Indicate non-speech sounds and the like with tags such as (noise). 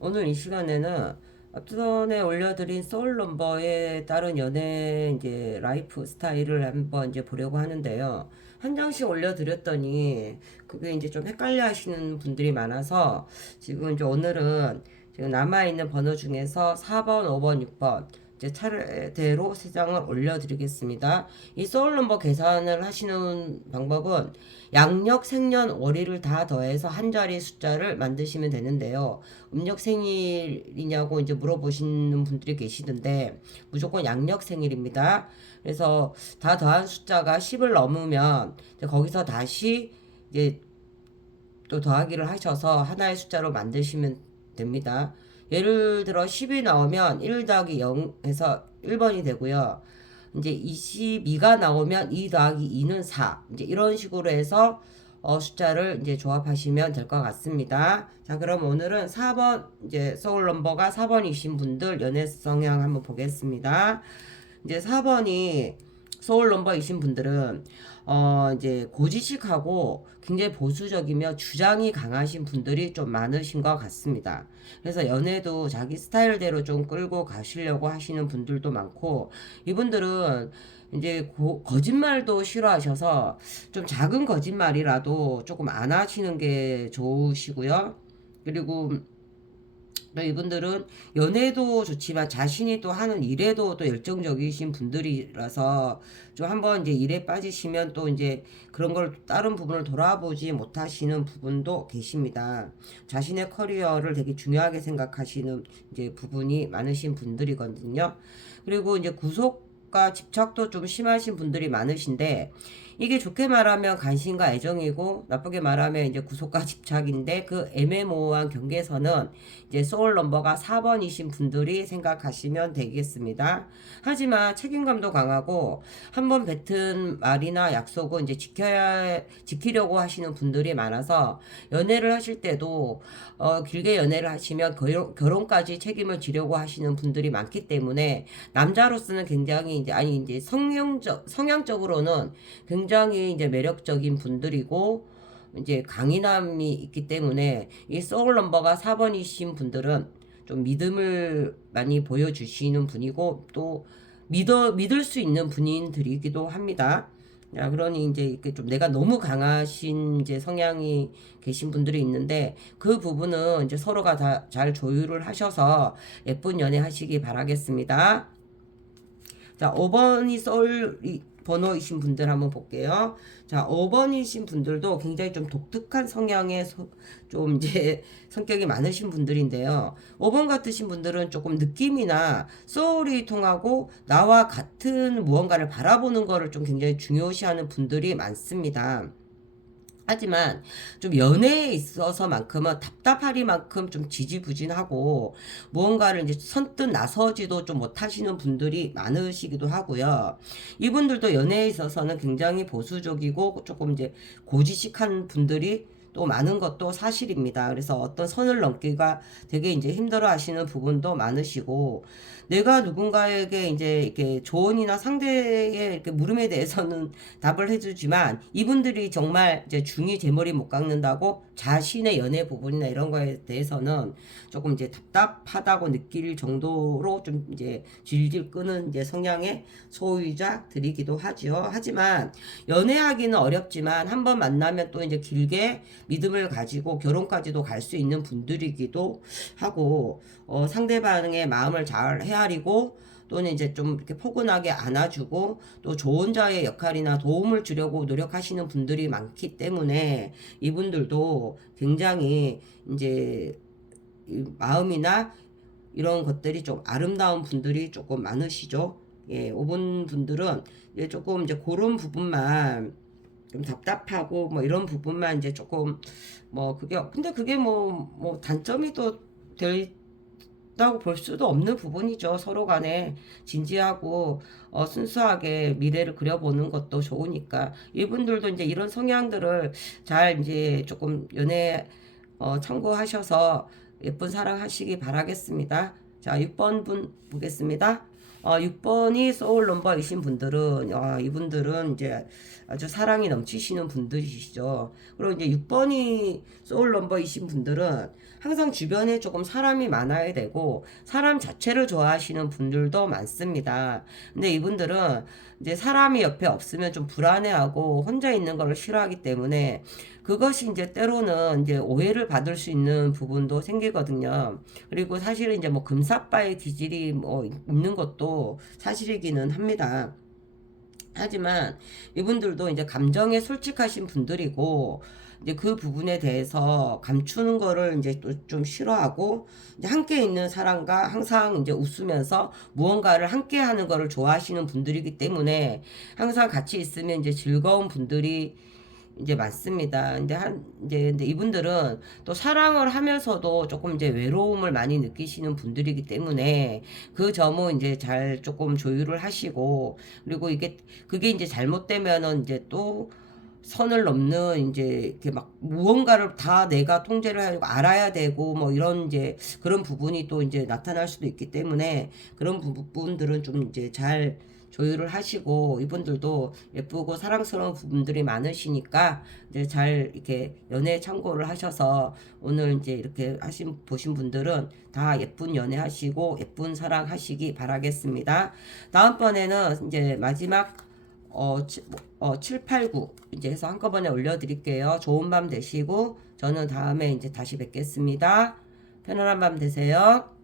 오늘 이 시간에는 앞전에 올려드린 소울 넘버에 따른 연애 이제 라이프 스타일을 한번 이제 보려고 하는데요. 한 장씩 올려드렸더니 그게 이제 좀 헷갈려 하시는 분들이 많아서 지금 이제 오늘은 지금 남아있는 번호 중에서 4번, 5번, 6번 이제 차례대로 세 장을 올려드리겠습니다. 이 소울 넘버 계산을 하시는 방법은 양력, 생년, 월일을 다 더해서 한 자리 숫자를 만드시면 되는데요. 음력 생일이냐고 이제 물어보시는 분들이 계시던데 무조건 양력 생일입니다. 그래서 다 더한 숫자가 10을 넘으면 이제 거기서 다시 이제 또 더하기를 하셔서 하나의 숫자로 만드시면 됩니다. 예를 들어 10이 나오면 1 더하기 0 해서 1번이 되고요. 이제 22가 나오면 2 더하기 2는 4. 이제 이런 식으로 해서 어, 숫자를 이제 조합하시면 될 것 같습니다. 자, 그럼 오늘은 4번 이제 소울 넘버가 4번이신 분들 연애 성향 한번 보겠습니다. 이제 4번이 소울 넘버이신 분들은 어 이제 고지식하고 굉장히 보수적이며 주장이 강하신 분들이 좀 많으신 것 같습니다. 그래서 연애도 자기 스타일대로 좀 끌고 가시려고 하시는 분들도 많고 이분들은 이제 고, 거짓말도 싫어하셔서 좀 작은 거짓말이라도 조금 안 하시는 게 좋으시고요. 그리고 또 이분들은 연애도 좋지만 자신이 또 하는 일에도 또 열정적이신 분들이라서 좀 한번 이제 일에 빠지시면 또 이제 그런 걸 다른 부분을 돌아보지 못하시는 부분도 계십니다. 자신의 커리어를 되게 중요하게 생각하시는 이제 부분이 많으신 분들이거든요. 그리고 이제 구속 과 집착도 좀 심하신 분들이 많으신데 이게 좋게 말하면 관심과 애정이고 나쁘게 말하면 이제 구속과 집착인데 그 애매모호한 경계선은 이제 소울 넘버가 4번이신 분들이 생각하시면 되겠습니다. 하지만 책임감도 강하고 한번 뱉은 말이나 약속은 이제 지켜야 지키려고 하시는 분들이 많아서 연애를 하실 때도 어, 길게 연애를 하시면 결혼, 결혼까지 책임을 지려고 하시는 분들이 많기 때문에 남자로서는 굉장히 이제 아니 이제 성형적 성향적으로는 굉장히 이제 매력적인 분들이고 이제 강인함이 있기 때문에 이 소울 넘버가 4번이신 분들은 좀 믿음을 많이 보여주시는 분이고 또 믿어 믿을 수 있는 분인들이기도 합니다. 야, 그러니 이제 이렇게 좀 내가 너무 강하신 이제 성향이 계신 분들이 있는데 그 부분은 이제 서로가 다 잘 조율을 하셔서 예쁜 연애 하시기 바라겠습니다. 자, 5번이 썰 번호이신 분들 한번 볼게요. 자, 5번이신 분들도 굉장히 좀 독특한 성향의 소, 좀 이제 (laughs) 성격이 많으신 분들인데요. 5번 같으신 분들은 조금 느낌이나 소울이 통하고 나와 같은 무언가를 바라보는 거를 좀 굉장히 중요시하는 분들이 많습니다. 하지만 좀 연애에 있어서만큼은 답답하리만큼 좀 지지부진하고 무언가를 이제 선뜻 나서지도 좀 못하시는 분들이 많으시기도 하고요. 이분들도 연애에 있어서는 굉장히 보수적이고 조금 이제 고지식한 분들이 또 많은 것도 사실입니다. 그래서 어떤 선을 넘기가 되게 이제 힘들어 하시는 부분도 많으시고, 내가 누군가에게 이제 이렇게 조언이나 상대의 이렇게 물음에 대해서는 (laughs) 답을 해주지만, 이분들이 정말 이제 중이 제 머리 못 깎는다고 자신의 연애 부분이나 이런 거에 대해서는 조금 이제 답답하다고 느낄 정도로 좀 이제 질질 끄는 이제 성향의 소유자들이기도 하죠. 하지만 연애하기는 어렵지만 한번 만나면 또 이제 길게 믿음을 가지고 결혼까지도 갈 수 있는 분들이기도 하고 어, 상대방의 마음을 잘 헤아리고 또는 이제 좀 이렇게 포근하게 안아주고 또 좋은 자의 역할이나 도움을 주려고 노력하시는 분들이 많기 때문에 이분들도 굉장히 이제 마음이나 이런 것들이 좀 아름다운 분들이 조금 많으시죠. 예, 5분 분들은 조금 이제 그런 부분만 좀 답답하고 뭐 이런 부분만 이제 조금 뭐 그게 근데 그게 뭐뭐 단점이 또될 있다고 볼 수도 없는 부분이죠. 서로 간에 진지하고 어, 순수하게 미래를 그려보는 것도 좋으니까 이분들도 이제 이런 성향들을 잘 이제 조금 연애 어, 참고하셔서 예쁜 사랑 하시기 바라겠습니다. 자, 6번 분 보겠습니다. 어, 6번이 소울 넘버이신 분들은 아, 이분들은 이제 아주 사랑이 넘치시는 분들이시죠. 그리고 이제 6번이 소울 넘버이신 분들은 항상 주변에 조금 사람이 많아야 되고 사람 자체를 좋아하시는 분들도 많습니다. 근데 이분들은 이제 사람이 옆에 없으면 좀 불안해하고 혼자 있는 걸 싫어하기 때문에 그것이 이제 때로는 이제 오해를 받을 수 있는 부분도 생기거든요. 그리고 사실은 이제 뭐 금사빠의 기질이 뭐 있는 것도 사실이기는 합니다. 하지만 이분들도 이제 감정에 솔직하신 분들이고 이제 그 부분에 대해서 감추는 거를 이제 또 좀 싫어하고 이제 함께 있는 사람과 항상 이제 웃으면서 무언가를 함께 하는 거를 좋아하시는 분들이기 때문에 항상 같이 있으면 이제 즐거운 분들이 이제 많습니다. 근데 한 이제 근데 이분들은 또 사랑을 하면서도 조금 이제 외로움을 많이 느끼시는 분들이기 때문에 그 점은 이제 잘 조금 조율을 하시고 그리고 이게 그게 이제 잘못되면은 이제 또 선을 넘는 이제 이렇게 막 무언가를 다 내가 통제를 하고 알아야 되고 뭐 이런 이제 그런 부분이 또 이제 나타날 수도 있기 때문에 그런 부분들은 좀 이제 잘 조율을 하시고 이분들도 예쁘고 사랑스러운 부분들이 많으시니까 이제 잘 이렇게 연애 참고를 하셔서 오늘 이제 이렇게 하신 보신 분들은 다 예쁜 연애 하시고 예쁜 사랑 하시기 바라겠습니다. 다음번에는 이제 마지막 어, 7, 어, 7, 8, 9 이제 해서 한꺼번에 올려드릴게요. 좋은 밤 되시고 저는 다음에 이제 다시 뵙겠습니다. 편안한 밤 되세요.